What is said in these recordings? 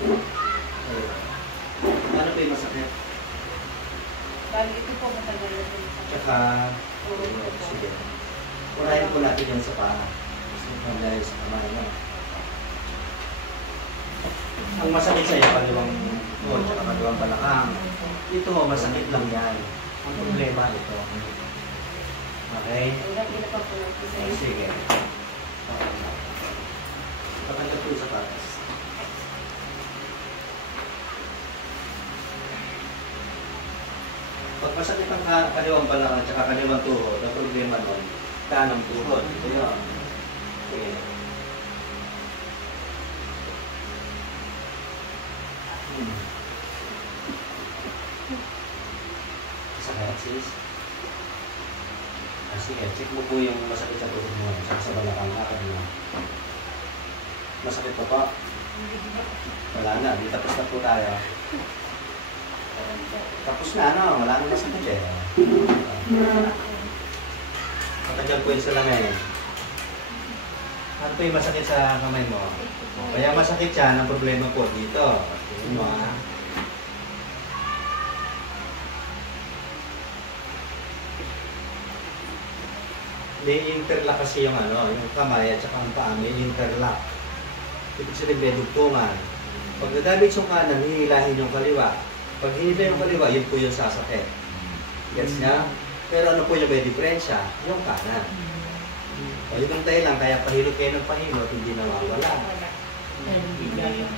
Ano pa yung masakit? Bali, ito po matagal na rin. Tsaka, sige. Kurahin po natin yung sa paa. Dahil sa kamay na. Ang masakit sa'yo, kaliwang tsaka kaliwang balakang. Ito ho, masakit lang yan. Ang problema ito. Okay? Sige. Pagkanda po sa patas. Pag masakit ang kaliwang balakang at kaliwang tuhod, ang problema nun, kanang tuhod. Ito yun. Okay. Sakit, sis? Sige, check mo po yung masakit sa tuhod mo. Sa balakang lakad mo. Masakit pa po? Wala na, di tapos na po tayo. Tapos na, ano? Wala na masakit eh. Matagal po yung salamin. Ano po yung masakit sa kamay mo? Kaya masakit siya, ang problema po dito. Tingnan mo ha. May interlock kasi yung ano, yung kamay at saka ang paa, may interlock. Ibig sabihin may dugtungan. Pag nadamage yung kanan, hihilahin yung kaliwa. Pag hinila yung kaliwa, yun po yung sasakit. Gets niya? Pero ano po yung may diferensya? Yung kanan. O yun ang tayo lang, kaya pahilot kayo ng pahilot, hindi nawawala.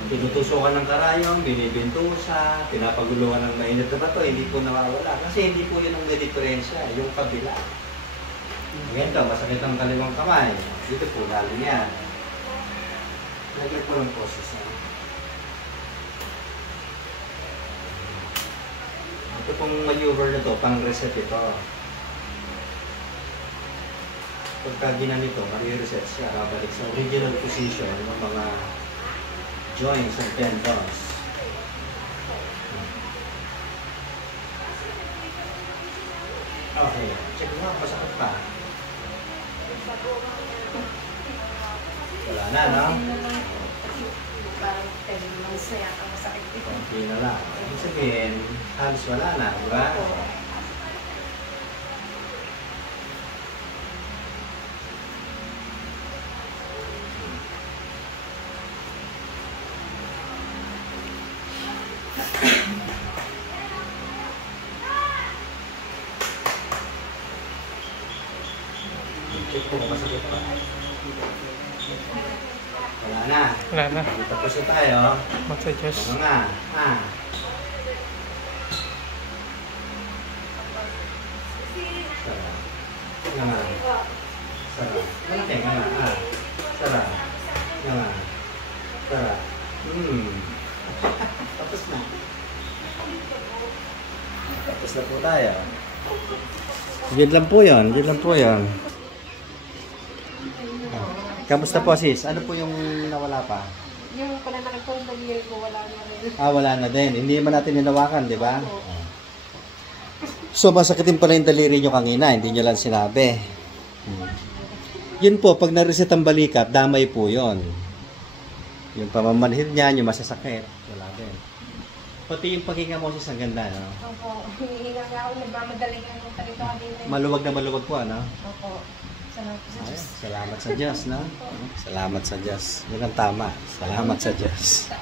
Tinutusukan ng karayong, binibintusa, pinapagulungan ng mainit na bato, hindi po nawawala. Kasi hindi po yun ang may diferensya, yung kabila. Ganito, masakit ang kaliwang kamay. Dito po, galing yan. Lagyan po ng poses na. Ito pong maneuver na to, pang reset ito. Pagka ginanito, marireset siya, balik sa original position ng mga joints and tendons. Okay, check mo nga, pasakit pa. Wala na, no? Parang 10 months na yata masakit dito. Konti na lang. Ibig sabihin, halos wala na, di ba? Check ko kung masakit pa. Wala na. Wala na. Tapos na tayo. Mag-suggest. Ano nga? Sarap. Nga nga. Sarap. Malaki nga nga. Sarap. Nga nga. Sarap. Tapos na. Tapos na po tayo. Yun lang po yun. Yun lang po yun. Kamusta po sis? Ano po yung nawala pa? Yung pala nakagpong daliri ko, wala na rin. Wala na din. Hindi man natin ninawakan, di ba? So, masakitin pala yung daliri nyo kanina. Hindi nyo lang sinabi. Yun po, pag na-reset ang balikat, damay po yun. Yung pamamanhid niya, yung masasakit. Wala din. Pati yung paghinga mo sis, ang ganda, no? Opo, hinihinga nga ako, nagmamadaling ang tarito kanina. Maluwag na maluwag po, ano? Opo. Salamat sa Diyos, no? Salamat sa Diyos. Yun ang tama. Salamat sa Diyos.